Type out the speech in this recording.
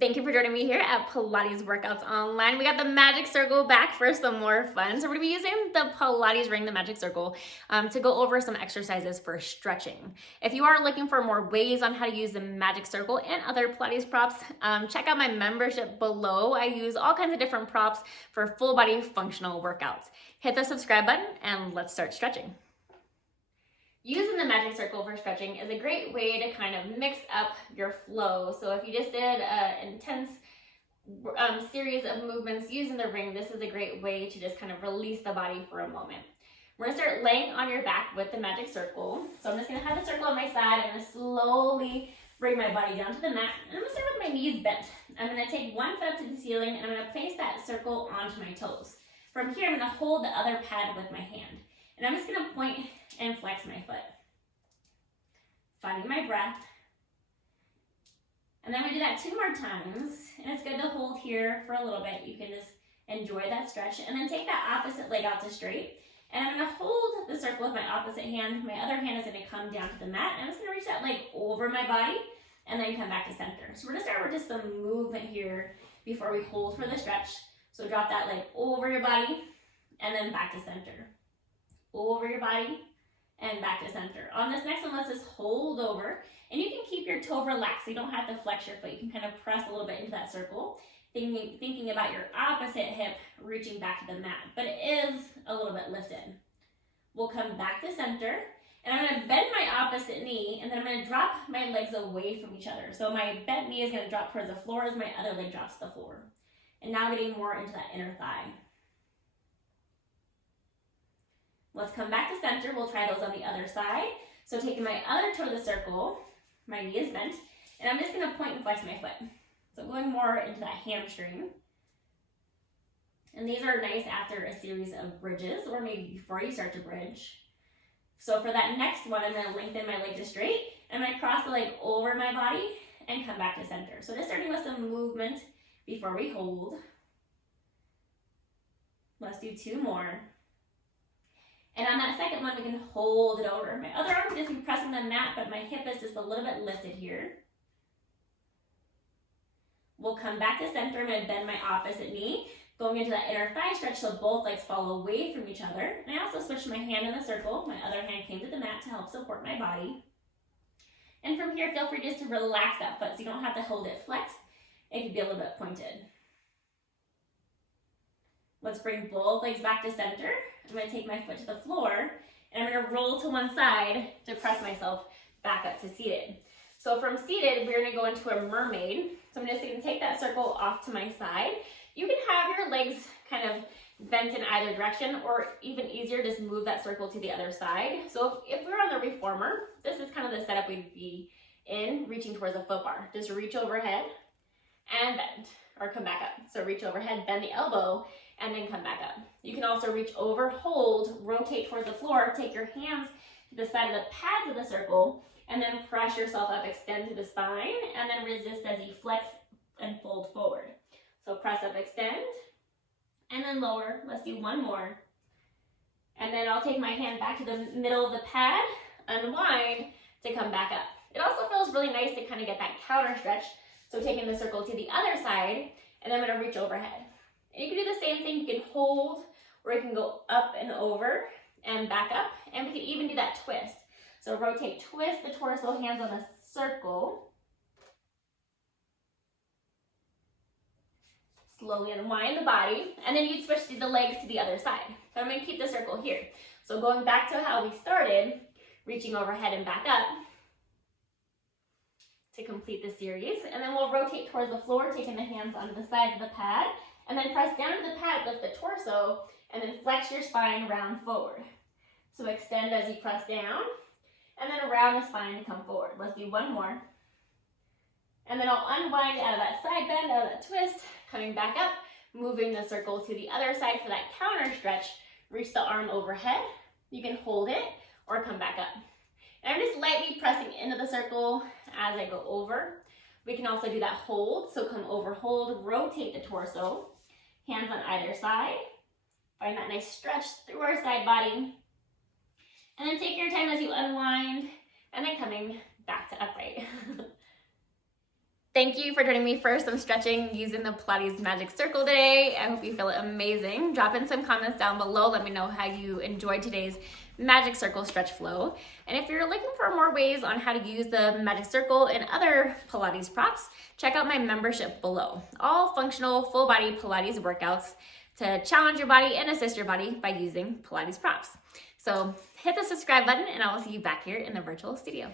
Thank you for joining me here at Pilates Workouts Online. We got the magic circle back for some more fun. So we're gonna be using the Pilates ring, the magic circle, to go over some exercises for stretching. If you are looking for more ways on how to use the magic circle and other Pilates props, check out my membership below. I use all kinds of different props for full body functional workouts. Hit the subscribe button and let's start stretching. Using the magic circle for stretching is a great way to kind of mix up your flow. So if you just did an intense series of movements using the ring, this is a great way to just kind of release the body for a moment. We're gonna start laying on your back with the magic circle. So I'm just gonna have the circle on my side. I'm gonna slowly bring my body down to the mat. And I'm gonna start with my knees bent. I'm gonna take one foot up to the ceiling and I'm gonna place that circle onto my toes. From here, I'm gonna hold the other pad with my hand. And I'm just gonna point and flex my foot. Finding my breath. And then I'm gonna do that 2 more times. And it's good to hold here for a little bit. You can just enjoy that stretch. And then take that opposite leg out to straight. And I'm gonna hold the circle with my opposite hand. My other hand is gonna come down to the mat. And I'm just gonna reach that leg over my body and then come back to center. So we're gonna start with just some movement here before we hold for the stretch. So drop that leg over your body and then back to center. Over your body and back to center. On this next one, let's just hold over. And you can keep your toe relaxed. So you don't have to flex your foot. You can kind of press a little bit into that circle, thinking about your opposite hip reaching back to the mat. But it is a little bit lifted. We'll come back to center. And I'm going to bend my opposite knee. And then I'm going to drop my legs away from each other. So my bent knee is going to drop towards the floor as my other leg drops to the floor. And now getting more into that inner thigh. Let's come back to center. We'll try those on the other side. So taking my other toe to the circle, my knee is bent, and I'm just gonna point and flex my foot. So going more into that hamstring. And these are nice after a series of bridges or maybe before you start to bridge. So for that next one, I'm gonna lengthen my leg to straight. I'm gonna cross the leg over my body and come back to center. So just starting with some movement before we hold. Let's do 2 more. And on that second one, we can hold it over. My other arm can just be pressing the mat, but my hip is just a little bit lifted here. We'll come back to center. I'm gonna bend my opposite knee, going into that inner thigh stretch so both legs fall away from each other. And I also switched my hand in the circle. My other hand came to the mat to help support my body. And from here, feel free just to relax that foot so you don't have to hold it flexed. It could be a little bit pointed. Let's bring both legs back to center. I'm gonna take my foot to the floor and I'm gonna roll to one side to press myself back up to seated. So from seated, we're gonna go into a mermaid. So I'm just gonna take that circle off to my side. You can have your legs kind of bent in either direction, or even easier, just move that circle to the other side. So if we're on the reformer, this is kind of the setup we'd be in, reaching towards the foot bar. Just reach overhead and bend, or come back up. So reach overhead, bend the elbow, and then come back up. You can also reach over, hold, rotate towards the floor, take your hands to the side of the pads of the circle, and then press yourself up, extend to the spine, and then resist as you flex and fold forward. So press up, extend, and then lower. Let's do 1 more. And then I'll take my hand back to the middle of the pad, unwind to come back up. It also feels really nice to kind of get that counter stretch. So taking the circle to the other side, and I'm gonna reach overhead. And you can do the same thing. You can hold, or you can go up and over and back up. And we can even do that twist. So rotate, twist the torso, hands on the circle. Slowly unwind the body. And then you'd switch the legs to the other side. So I'm gonna keep the circle here. So going back to how we started, reaching overhead and back up to complete the series. And then we'll rotate towards the floor, taking the hands onto the sides of the pad. And then press down to the pad, lift the torso, and then flex your spine round forward. So extend as you press down, and then around the spine to come forward. Let's do 1 more. And then I'll unwind out of that side bend, out of that twist, coming back up, moving the circle to the other side for that counter stretch. Reach the arm overhead. You can hold it or come back up. And I'm just lightly pressing into the circle as I go over. We can also do that hold. So come over, hold, rotate the torso. Hands on either side. Find that nice stretch through our side body. And then take your time as you unwind, and then coming back to upright. Thank you for joining me for some stretching using the Pilates Magic Circle today. I hope you feel amazing. Drop in some comments down below. Let me know how you enjoyed today's Magic Circle stretch flow. And if you're looking for more ways on how to use the Magic Circle and other Pilates props, check out my membership below. All functional full body Pilates workouts to challenge your body and assist your body by using Pilates props. So hit the subscribe button and I will see you back here in the virtual studio.